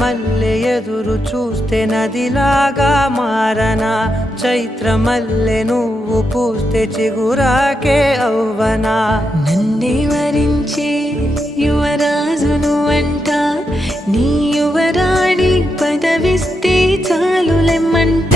మల్లె ఎదురు చూస్తే నదిలాగా మారనా, చైత్రమల్లె నువ్వు పూస్తే చిగురాకే అవ్వనా. నన్నే వరించే యువరాజును అంట, నీ యువరాణి పదవిస్తే చాలులెమ్మంట.